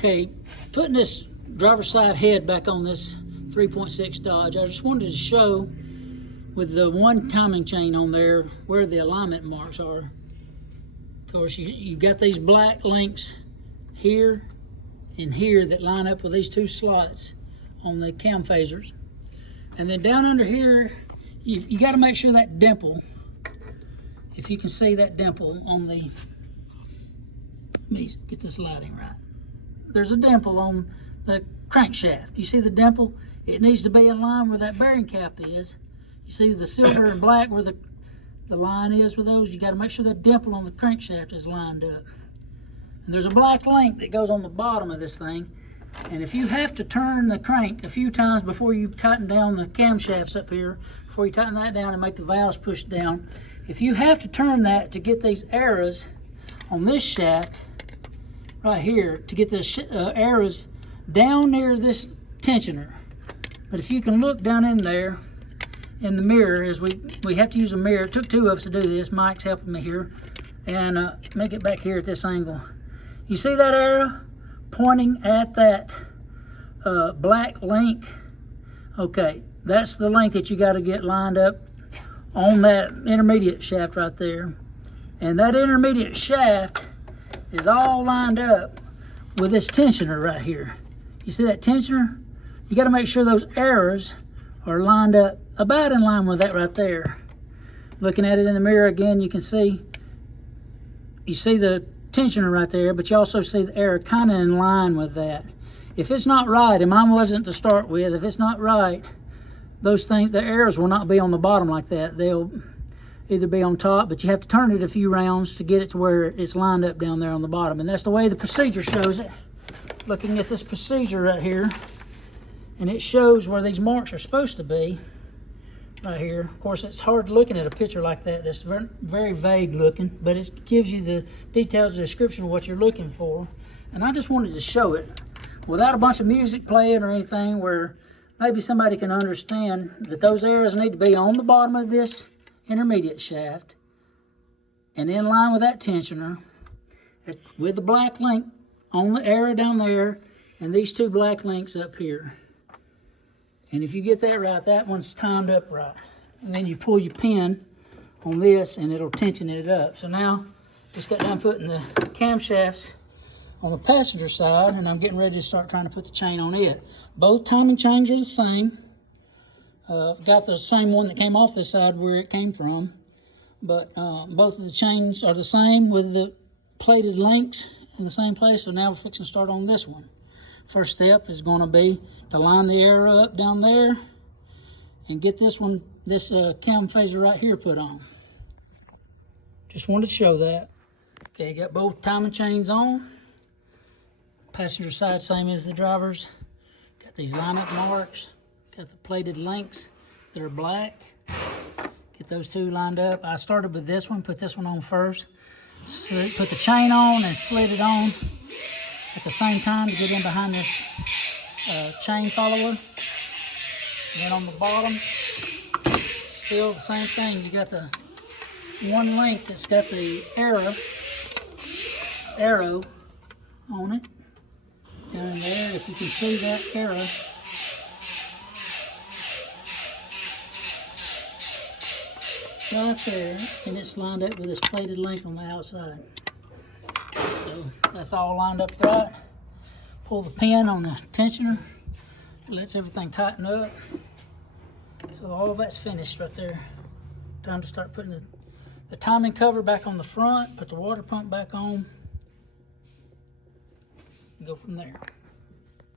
Okay, putting this driver's side head back on this 3.6 Dodge, I just wanted to show with the one timing chain on there where the alignment marks are. Of course, you've got these black links here and here that line up with these two slots on the cam phasers. And then down under here, you got to make sure that dimple, if you can see that dimple on the, let me get this lighting right. There's a dimple on the crankshaft. You see the dimple? It needs to be in line where that bearing cap is. You see the silver and black where the line is with those? You got to make sure that dimple on the crankshaft is lined up. And there's a black link that goes on the bottom of this thing. And if you have to turn the crank a few times before you tighten down the camshafts up here, before you tighten that down and make the valves push down, if you have to turn that to get these arrows on this shaft right here, to get the arrows down near this tensioner. But if you can look down in there in the mirror, as we have to use a mirror. It took two of us to do this. Mike's helping me here. And make it back here at this angle. You see that arrow pointing at that black link? Okay, that's the link that you got to get lined up on that intermediate shaft right there. And that intermediate shaft is all lined up with this tensioner right here. You see that tensioner? You got to make sure those arrows are lined up about in line with that right there. Looking at it in the mirror again, you can see, you see the tensioner right there, but you also see the arrow kind of in line with that. If it's not right, and mine wasn't to start with, if it's not right, those things, the arrows will not be on the bottom like that. They'll either be on top, but you have to turn it a few rounds to get it to where it's lined up down there on the bottom. And that's the way the procedure shows it. Looking at this procedure right here, and it shows where these marks are supposed to be right here. Of course, it's hard looking at a picture like that. That's very, very vague looking, but it gives you the details, the description of what you're looking for. And I just wanted to show it without a bunch of music playing or anything, where maybe somebody can understand that those arrows need to be on the bottom of this intermediate shaft and in line with that tensioner with the black link on the arrow down there and these two black links up here. And if you get that right, that one's timed up right. And then you pull your pin on this and it'll tension it up. So now, just got done putting the camshafts on the passenger side, and I'm getting ready to start trying to put the chain on it. Both timing chains are the same. Got the same one that came off this side where it came from. But both of the chains are the same with the plated links in the same place. So now we're fixing to start on this one. First step is going to be to line the arrow up down there and get this one, this cam phaser right here put on. Just wanted to show that. Okay, got both timing chains on. Passenger side, same as the driver's. Got these lineup marks. Got the plated links that are black. Get those two lined up. I started with this one, put this one on first. Put the chain on and slid it on at the same time to get in behind this chain follower. And then on the bottom, still the same thing. You got the one link that's got the arrow on it. Down in there, if you can see that arrow. Right there, and it's lined up with this plated link on the outside. So that's all lined up right. Pull the pin on the tensioner. It lets everything tighten up. So all of that's finished right there. Time to start putting the timing cover back on the front, put the water pump back on, and go from there.